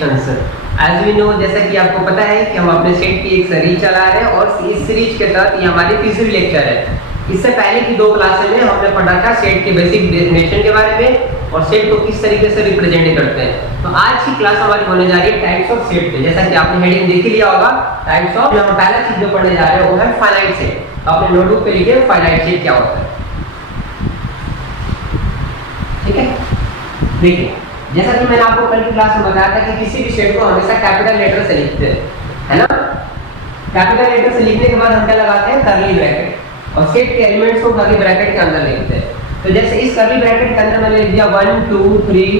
Applications. As we know, जैसा कि आपको पता है कि हम अपने सेट की एक सीरीज चला रहे हैं और इस सीरीज के तहत ये हमारी तीसरी लेक्चर है। इससे पहले की 2 क्लासेस में हमने पढ़ा था सेट के बेसिक डेफिनेशन के बारे में और सेट को किस तरीके से रिप्रेजेंट करते हैं। तो आज की क्लास हमारी होने जा रही है टाइप्स ऑफ सेट पे। जैसा कि आपने हेडिंग देख ही लिया होगा, टाइप्स ऑफ। हम पहला चीज जो पढ़ने जा रहे हैं वो है फाइनाइट सेट। आपने नोटबुक पे लिखे फाइनाइट सेट क्या होता है, ठीक है। देखिए, जैसा कि मैंने आपको कल की क्लास में बताया था कि किसी भी सेट को हमेशा कैपिटल लेटर से लिखते हैं, है ना। कैपिटल लेटर से लिखने के बाद हम क्या लगाते हैं, कर्ली ब्रैकेट, और सेट के एलिमेंट्स को कर्ली ब्रैकेट के अंदर लिखते हैं। तो जैसे इस कर्ली ब्रैकेट के अंदर मैंने लिख दिया 1 2 3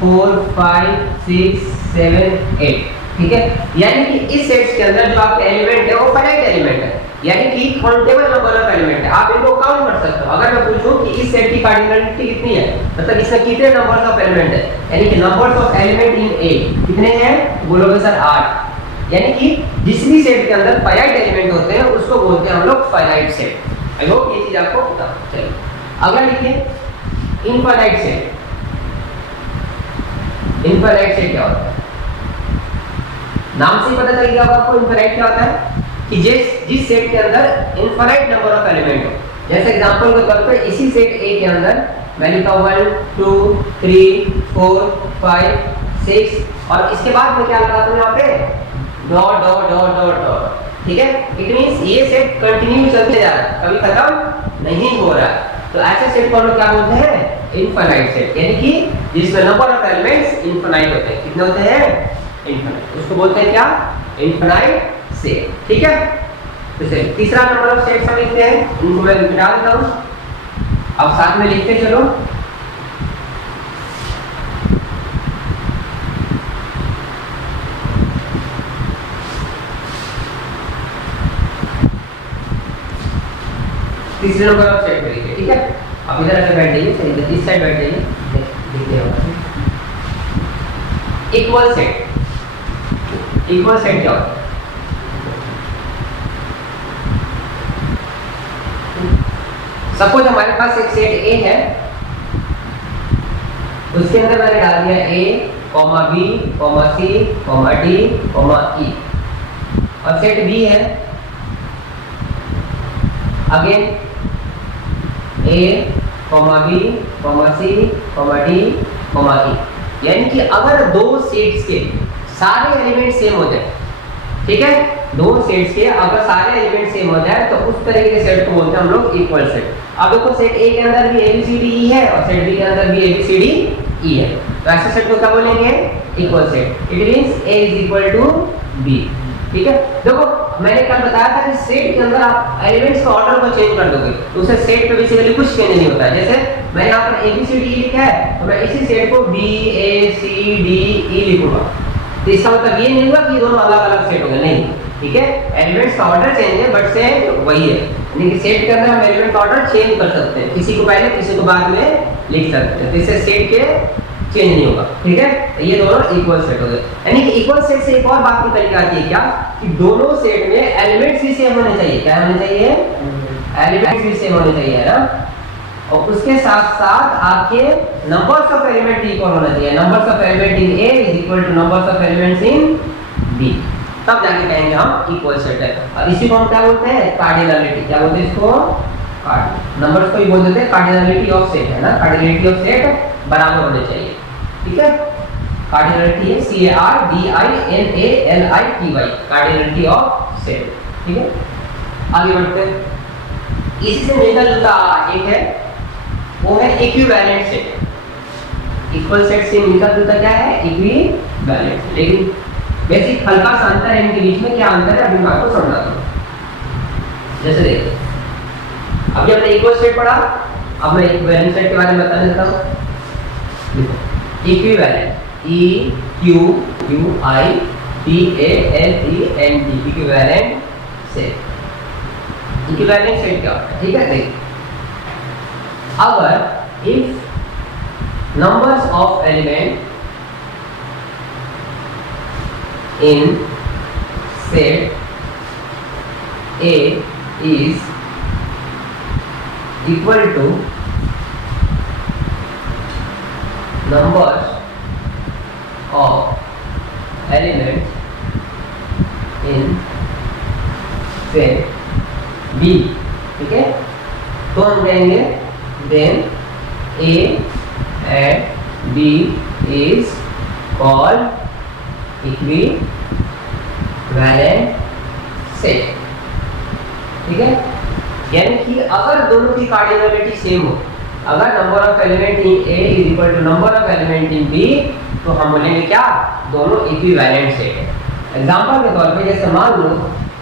4 5 6 7 8, ठीक है। यानी कि इस सेट्स के अंदर जो आपके एलिमेंट है वो फाइनाइट एलिमेंट है, यानी कि काउंटेबल नंबर ऑफ एलिमेंट है। आप इनको काउंट कर सकते हो। अगर मैं पूछूं कि इस सेट की कार्डिनलिटी कितनी है, मतलब इसमें कितने नंबर्स ऑफ एलिमेंट है, यानी कि नंबर्स ऑफ एलिमेंट इन ए कितने हैं, बोलोगे सर 8। यानी कि जिस भी सेट के अंदर फाइनाइट एलिमेंट होते हैं उसको बोलते हैं हम लोग फाइनाइट सेट। आई होप ये चीज आपको पता है। चलिए अगला लिखिए इनफाइनाइट सेट। इनफाइनाइट सेट क्या होता है, नाम से ही पता चल गया होगा आपको इनफाइनाइट क्या होता है कि जिस सेट के अंदर इनफाइनाइट नंबर ऑफ एलिमेंट हो। जैसे एग्जांपल के तौर पर इसी सेट ए के अंदर मैं लिखा 1 2 3 4 5 6 और इसके बाद मैं क्या लगाता हूं यहाँ पे dot dot dot dot dot, ठीक है। इट मींस ये सेट कंटिन्यू चलते जा रहा है, कभी खत्म नहीं हो रहा है। तो ऐसे सेट को हम लोग क्या बोलते हैं, इनफाइनाइट सेट, यानी कि जिसमें नंबर ऑफ एलिमेंट्स इनफाइनाइट होते हैं। कितने होते हैं, इनफाइनाइट। उसको बोलते हैं क्या, इनफाइनाइट सेट, ठीक है। तो चलिए तीसरा नंबर ऑफ सेट्स हम लिखते हैं, इनको मैं मिटा देता हूं, अब साथ में लिखते चलो। तीसरे नंबर ऑफ सेट पे लिखिए, ठीक है। अब इधर आके बैठ जाइए, सही इस साइड बैठ जाइए, लिखते हैं इक्वल सेट। इक्वल सेट क्या होता है, सपोज हमारे पास एक सेट ए है, उसके अंदर मैंने डाल दिया a, b, c, d, e, और सेट b है again a, b, c, d, e। यानी कि अगर दो सेट्स के सारे एलिमेंट सेम हो जाए, ठीक है, दो सेट्स के अगर सारे एलिमेंट सेम हो जाए तो उस तरह के सेट को बोलते हैं हम लोग इक्वल सेट। अब देखो सेट ए के अंदर भी ABCDE है और सेट बी के अंदर भी ABCDE है, तो ऐसे सेट को क्या बोलेंगे, equal set. It means A is equal to B, ठीक है। देखो मैंने कल बताया था कि सेट के अंदर आप एलिमेंट्स का ऑर्डर को चेंज कर दोगे तो उसे सेट पे बेसिकली कुछ चेंज नहीं होता है। जैसे मैंने यहाँ पर ABCDE लिखा है तो मैं इसी सेट को BACDE लिखूंगा, तो इसका मतलब ये नहीं होगा कि दोनों अलग अलग सेट हो गए, नहीं, ठीक है। एलिमेंट्स का ऑर्डर चेंज है बट सेट वही है, यानी कि सेट के अंदर हम एलिमेंट का ऑर्डर चेंज कर सकते हैं, किसी को पहले किसी को बाद में लिख सकते हैं, तो इससे सेट के चेंज नहीं होगा, ठीक है। तो ये दोनों इक्वल सेट हो गए। यानी कि इक्वल सेट से एक और बात निकल के आती है क्या, कि दोनों सेट में एलिमेंट्स भी सेम होने चाहिए। क्या होने चाहिए, एलिमेंट्स भी सेम होने चाहिए, है ना। और उसके साथ साथ आपके नंबर्स ऑफ एलिमेंट इक्वल होना चाहिए। Numbers of element in A is equal to numbers of elements in B, तब जाके कहेंगे हम इक्वल सेट है। और इसी को हम क्या बोलते हैं, कार्डिनलिटी। क्या बोलते हैं इसको, नंबर्स को ही बोल देते हैं कार्डिनलिटी ऑफ सेट, है ना। कार्डिनलिटी ऑफ सेट बराबर होने चाहिए, ठीक है। कार्डिनलिटी है CARDINALITY, कार्डिनलिटी ऑफ सेट, ठीक है। आगे बढ़ते हैं, इसी से मिलता जुलता एक है, वो है इक्विवेलेंट सेट। इक्वल सेट से मिलता जुलता क्या है, इक्विवेलेंट। लेकिन बेसिक हल्का सा अंतर है इनके बीच में। क्या अंतर है अभी मैं आपको समझाता हूं। जैसे देखो अभी हमने इक्वल सेट पढ़ा, अब मैं इक्विवेलेंट सेट के बारे में बता देता हूं। Equivalent EQUIVALENT, equivalent set. Equivalent set क्या होता है, ठीक है। देखिए अगर if numbers of element in set A is equal to numbers of elements in set B, ठीक है, तो हम कहेंगे then A and B is called equivalent set, ठीक है। यानी कि अगर दोनों की कार्डिनलिटी सेम हो, अगर number of element in A is equal to number of element in B, तो हम बोलेंगे क्या, दोनों इक्विवेलेंट सेट है। एग्जांपल के तौर पे जैसे मान लो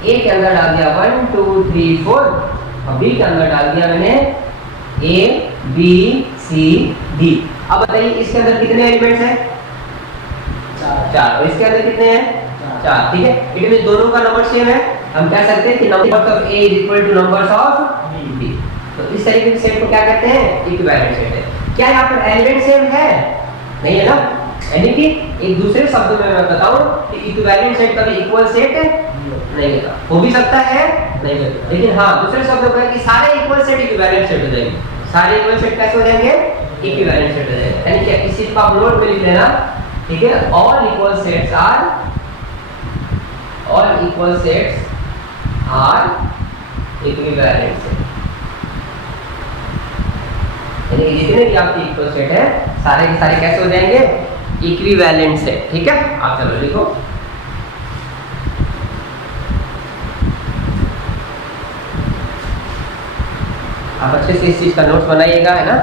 ए के अंदर डाल दिया 1 2 3 4 और बी के अंदर डाल दिया मैंने ए बी सी डी। अब बताइए इसके अंदर कितने एलिमेंट्स हैं, 4, और इसके अंदर कितने हैं, 4, ठीक है। इट मींस दोनों का नंबर सेम है, हम कह सकते हैं कि number of A is equal to numbers of B. तो इस तरीके के सेट को क्या कहते हैं, इक्विवेलेंट सेट है। क्या यहाँ पर एलिमेंट सेम है, नहीं है ना, यानी कि एक दूसरे शब्दों में मैं बताऊं कि इक्विवेलेंट सेट कभी इक्वल सेट नहीं होता, हो भी सकता है नहीं होता, लेकिन हाँ दूसरे शब्दों में कि सारे इक्वल सेट इक्विवेलेंट सेट हो जाएंगे। सारे इक्वल सेट कैसे हो जाएंगे, इक्विवेलेंट सेट हो जाएंगे। यानी कि इस चीज को आप नोट में लिख लेना, ठीक है। All equal sets are equivalent set, यानी जितने भी आपके इक्वल सेट है सारे के सारे कैसे हो जाएंगे, इक्विवेलेंट सेट, ठीक है। आप चलो लिखो, आप अच्छे से इस चीज का नोट्स बनाइएगा, है ना,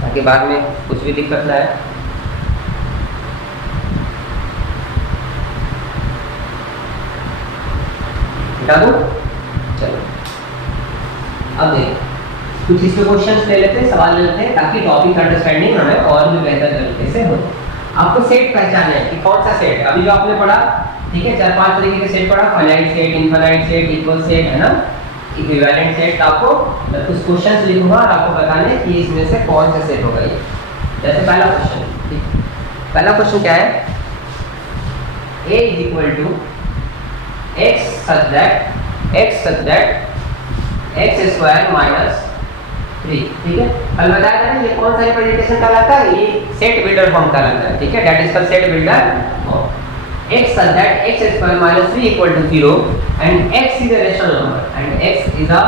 ताकि बाद में कुछ भी दिक्कत ना आए। बता दूं, चलो अब देखो कुछ इसमें क्वेश्चंस ले लेते हैं, सवाल ले लेते हैं, ताकि टॉपिक अंडरस्टैंडिंग हमें और भी बेहतर तरीके से हो। आपको सेट पहचानना है कि कौन सा सेट है। अभी जो आपने पढ़ा, ठीक है, 4-5 तरीके के सेट पढ़ा, finite set, infinite set, equal set, है ना, इक्विवेलेंट सेट। आपको मैं कुछ क्वेश्चंस लिखूंगा और आपको बताने कि इसमें से कौन सा सेट होगा ये। जैसे पहला क्वेश्चन, ठीक, पहला क्वेश्चन क्या है, a is equal to x such that x square minus 3, ठीक है। कल बताया था ना ये कौन सा रिप्रेजेंटेशन कहलाता है, ये सेट बिल्डर फॉर्म कहलाता है, ठीक है, that is called set builder form. x such that x square minus 3 equal to 0 and x is a rational number and x is a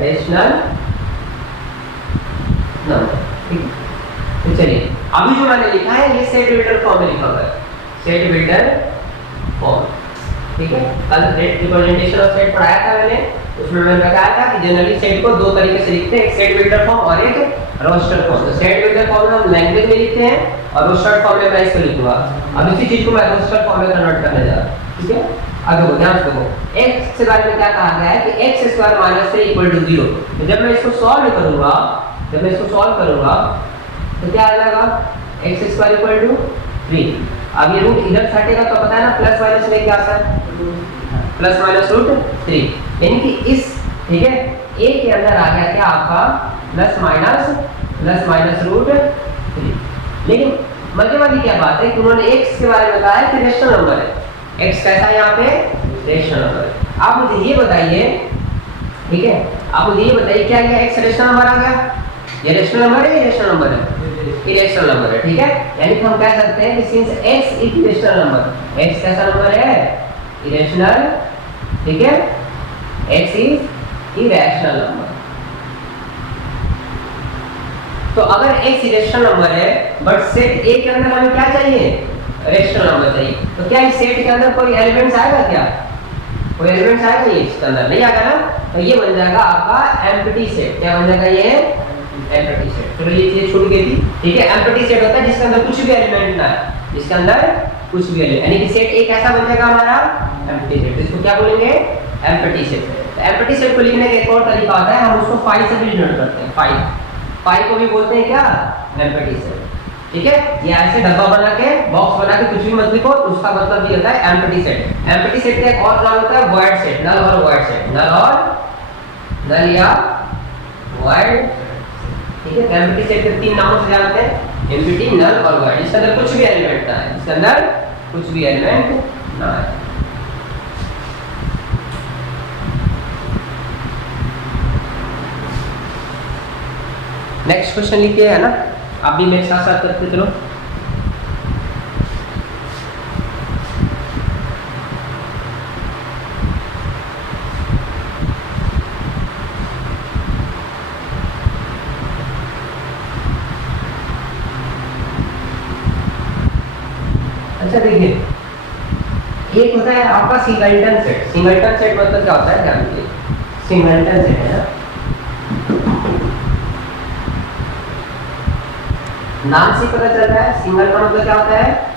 rational number, ठीक है। तो चलिए अभी जो मैंने लिखा है ये सेट बिल्डर फॉर्म में लिखा हुआ है, सेट बिल्डर फॉर्म, ठीक है। कल रिप्रेजेंटेशन ऑफ सेट पढ़ाया था मैंने, उसमें मैंने बताया था कि जनरली सेट को दो तरीके से लिखते हैं, एक सेट बिल्डर फॉर्म और एक रोस्टर फॉर्म। तो सेट बिल्डर फॉर्म में हम लैंग्वेज में लिखते हैं और रोस्टर फॉर्म में मैं इसको लिखूंगा। अब इसी चीज को मैं रोस्टर फॉर्म में कन्वर्ट करने जा रहा हूं, ठीक है। अब देखो ध्यान से देखो, x के बारे में क्या कहा गया है कि x square minus 3 equal to 0। तो जब मैं इसको सॉल्व करूंगा तो क्या आ जाएगा, x स्क्वायर इक्वल टू 3। अब ये रूट इधर से हटेगा तो पता है ना, प्लस माइनस में क्या आता है, प्लस माइनस रूट 3, यानी कि इस, ठीक है, a के अंदर आ गया क्या आपका प्लस माइनस रूट 3। लेकिन मजे वाली क्या बात है कि उन्होंने x के बारे में बताया कि रेशनल नंबर है, x कैसा है यहाँ पे, रेशनल नंबर है। आप मुझे ये बताइए, ठीक है, आप मुझे ये बताइए क्या ये x रेशनल नंबर आ गया, ये रेशनल नंबर है, ये रेशनल नंबर है, इरेशनल नंबर है, ठीक है। यानी कि हम कह सकते हैं कि since x is irrational number, x कैसा नंबर है, इरेशनल, ठीक है, x इज इरेशनल नंबर। तो अगर x इरेशनल नंबर है बट सेट A के अंदर हमें क्या चाहिए, रेशनल नंबर चाहिए, तो क्या इस सेट के अंदर कोई एलिमेंट्स आएगा, क्या कोई एलिमेंट्स आएगा, ये इसके अंदर नहीं आएगा ना, तो ये बन जाएगा आपका एम्प्टी सेट। क्या बन जाएगा, ये एम्प्टी सेट। चलो ये चीज छूट गई थी, ठीक है। एम्प्टी सेट होता है जिसके अंदर कुछ भी एलिमेंट ना है, जिसके अंदर कुछ भी एलिमेंट, यानी कि सेट A कैसा बन जाएगा हमारा, एम्प्टी सेट। इसको क्या बोलेंगे, एम्प्टी सेट। तो एम्प्टी सेट को लिखने का एक और तरीका होता है, हम उसको फाई से भी डिनोट करते हैं, फाई को भी बोलते हैं क्या, एम्प्टी सेट, ठीक है। ये ऐसे डब्बा बना के, बॉक्स बना के कुछ भी मत लिखो, उसका मतलब ये होता है एम्प्टी सेट। एम्प्टी सेट का एक और नाम होता है वॉइड सेट, नल और वॉइड सेट, नल या वॉइड, ठीक है। एम्प्टी सेट के 3 नामों से जानते हैं, एम्प्टी, नल और वॉइड। इसके अंदर कुछ भी एलिमेंट ना है, इसके अंदर कुछ भी एलिमेंट ना है। नेक्स्ट क्वेश्चन लिखिए, है ना, आप भी मेरे साथ साथ करते चलो। एक होता है आपका सिंगलटन सेट। सिंगलटन सेट मतलब क्या होता है, ध्यान दीजिए, सिंगलटन सेट है ना, नाम से पता चल रहा है, सिंगल का मतलब क्या होता है,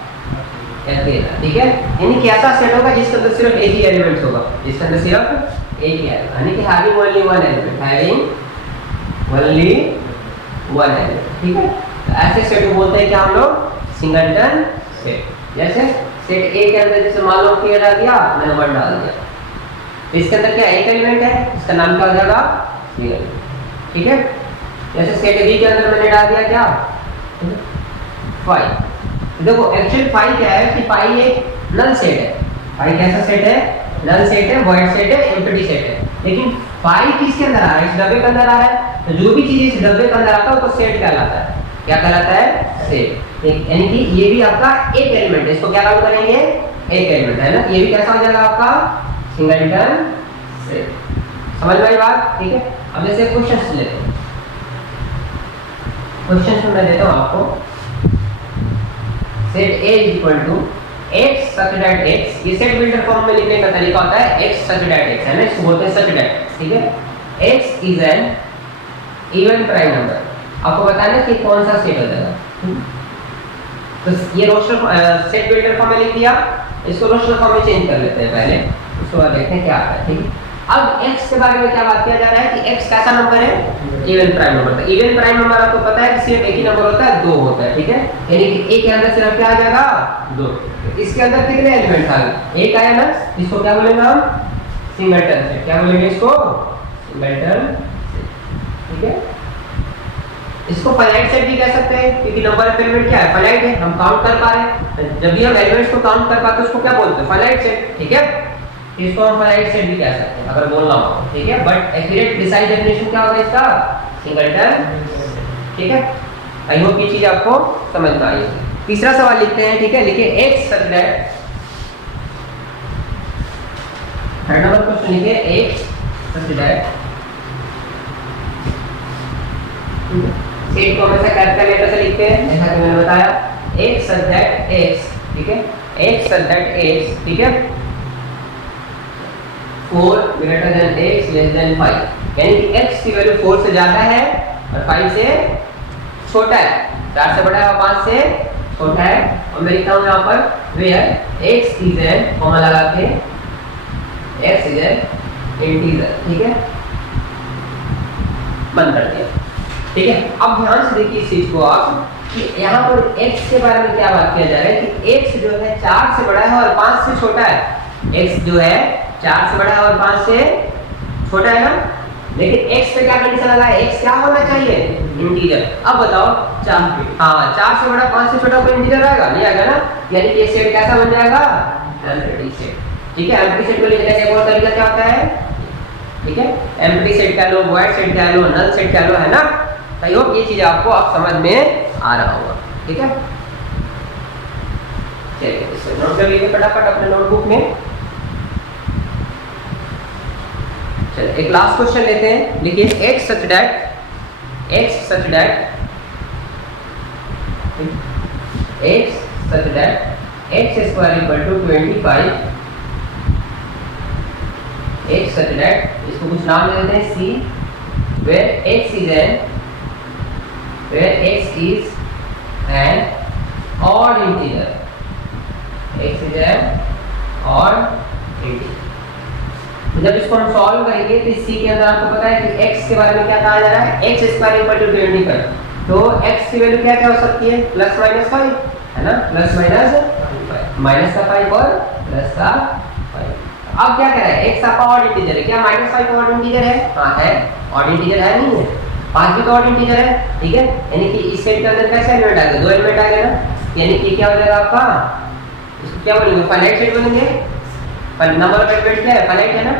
अकेला, ठीक है। यानी कि ऐसा सेट होगा जिसके अंदर सिर्फ एक ही एलिमेंट होगा, जिसके अंदर सिर्फ एक ही है, यानी कि having only one element, having only one element, ठीक है। तो ऐसे सेट को बोलते हैं क्या हम लोग, सिंगलटन सेट। जैसे सेट ए के अंदर जैसे मान लो कि डाल दिया, मैंने 1 डाल दिया, तो इसके अंदर क्या एक एलिमेंट है, इसका नाम क्या हो जाएगा, सिंगल, ठीक है। जैसे सेट बी के अंदर मैंने डाल दिया क्या, 5। देखो एक्चुअल 5 क्या है कि 5 एक नल सेट है, 5 कैसा सेट है, नल सेट है, वॉइड सेट है, एम्प्टी सेट है। लेकिन 5 किसके अंदर आ रहा है, इस डब्बे के अंदर आ रहा है, तो जो भी चीज इस डब्बे के अंदर आता है तो सेट कहलाता है। क्या कहलाता है, सेट। यानी कि ये भी आपका एक एलिमेंट है, इसको क्या काम करेंगे, एक एलिमेंट है ना, ये भी कैसा हो जाएगा आपका सिंगलटन सेट। समझ में आई बात, ठीक है। अब जैसे क्वेश्चंस लेते हैं, क्वेश्चंस में मैं देता हूं आपको, set A is equal to x such that x, ये सेट बिल्डर फॉर्म में लिखने का तरीका होता है x such that x, है ना, इसको बोलते हैं such that, ठीक है। x is an even prime number, आपको बताना है कि कौन सा सेट हो जाएगा। तो ये रोस्टर सेट बिल्डर फॉर्म में लिख दिया, इसको रोस्टर फॉर्म में चेंज कर लेते हैं पहले, उसके बाद देखते हैं क्या आता है, ठीक है। अब x के बारे में क्या बात किया जा रहा है कि x कैसा नंबर है, इवन प्राइम नंबर। तो इवन प्राइम नंबर आपको पता है कि सिर्फ एक ही नंबर होता है, 2 होता है, ठीक है। यानी कि a के अंदर सिर्फ क्या आ जाएगा, 2। इसके अंदर कितने एलिमेंट्स आ गए, एक आया ना, इसको क्या बोलेंगे हम, सिंगलटन सेट। क्या बोलेंगे इसको, सिंगलटन सेट, ठीक है। इसको फाइनाइट सेट भी कह सकते हैं, क्योंकि नंबर ऑफ एलिमेंट क्या है, फाइनाइट है, हम काउंट कर पा रहे हैं। जब भी हम एलिमेंट्स को काउंट कर पाते हैं उसको क्या बोलते हैं, फाइनाइट सेट, ठीक है। इसको हम फाइनाइट सेट भी कह सकते हैं अगर बोलना हो, ठीक है। बट एक्यूरेट प्रिसाइज डेफिनेशन क्या होगा इसका, सिंगलटन, ठीक है। आई होप ये चीज आपको समझ में आई। तीसरा सवाल लिखते हैं, ठीक है, लिखिए x such that, third number question लिखिए x such that, सेट को हमेशा कैपिटल लेटर से लिखते हैं जैसा कि मैंने बताया, x such that x, ठीक है, x such that x, ठीक है, 4 greater than x less than 5, यानी कि x की वैल्यू 4 से ज्यादा है और 5 से छोटा है, 4 से बड़ा है और 5 से छोटा है। और मैं लिखता हूँ यहाँ पर where x is an, comma लगा के, x is an integer, ठीक है, बंद कर दिया, ठीक है। अब ध्यान से देखिए इस चीज को आप कि यहाँ पर x के बारे में क्या बात किया जा रहा है कि x जो है 4 से बड़ा है और 5 से छोटा है। x जो है 4 से बड़ा है और 5 से छोटा है ना, लेकिन x पे क्या कंडीशन लगा है, x क्या होना चाहिए, इंटीजर। अब बताओ 4 से बड़ा 5 से छोटा कोई इंटीजर आएगा, नहीं आएगा ना, यानी कि ये सेट कैसा बन जाएगा, एम्प्टी सेट, ठीक है। एम्प्टी सेट को लिखने का एक और तरीका क्या होता है, ठीक है, एम्प्टी सेट कह लो, वॉइड सेट कह लो, नल सेट कह लो, है ना। आई होप ये चीज आपको अब समझ में आ रहा होगा, ठीक है। चलिए इसको नोट कर लीजिए फटाफट अपने नोटबुक में। चलिए एक लास्ट क्वेश्चन लेते हैं, लिखिए x such that x such that x square equal to 25, x such that, इसको कुछ नाम दे देते हैं c, where x is an odd integer, x is an odd integer। जब इसको हम सॉल्व करेंगे तो इसी के अंदर आपको पता है कि x के बारे में क्या कहा जा रहा है, x स्क्वायर इक्वल टू 25, तो x की वैल्यू क्या क्या हो सकती है, प्लस माइनस 5, है ना, प्लस माइनस 5, माइनस का 5 और प्लस का 5। अब क्या कह रहा है, x आपका ऑड इंटीजर है, क्या माइनस 5 ऑड इंटीजर है, हाँ है, ऑड इंटीजर है, नहीं है, 5 भी तो ऑड इंटीजर है, ठीक है। यानी कि इस सेट के अंदर कैसे एलिमेंट आ गए, 2 एलिमेंट आ गए ना, यानी कि क्या हो जाएगा आपका, इसको क्या बोलेंगे, फाइनाइट सेट बोलेंगे। नंबर ऑफ एलिमेंट्स क्या है, फाइनाइट है ना,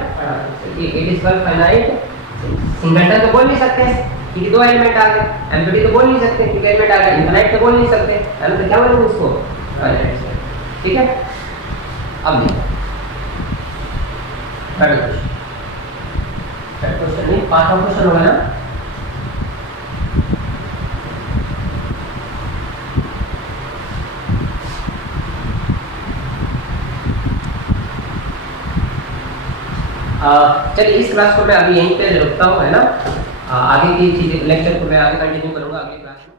it is called finite. Singleton तो बोल नहीं सकते क्योंकि 2 एलिमेंट आ गए, एम्प्टी तो बोल नहीं सकते क्योंकि एलिमेंट आ गए, इनफाइनाइट तो बोल नहीं सकते, है ना, तो क्या बोलेंगे इसको, फाइनाइट सेट, ठीक है। अब देखो थर्ड क्वेश्चन नहीं, 5वां क्वेश्चन होगा ना, चलिए इस क्लास को मैं अभी यहीं पे रुकता हूँ, है ना। आगे की चीज़ें लेक्चर को मैं आगे कंटिन्यू करूँगा अगली क्लास में।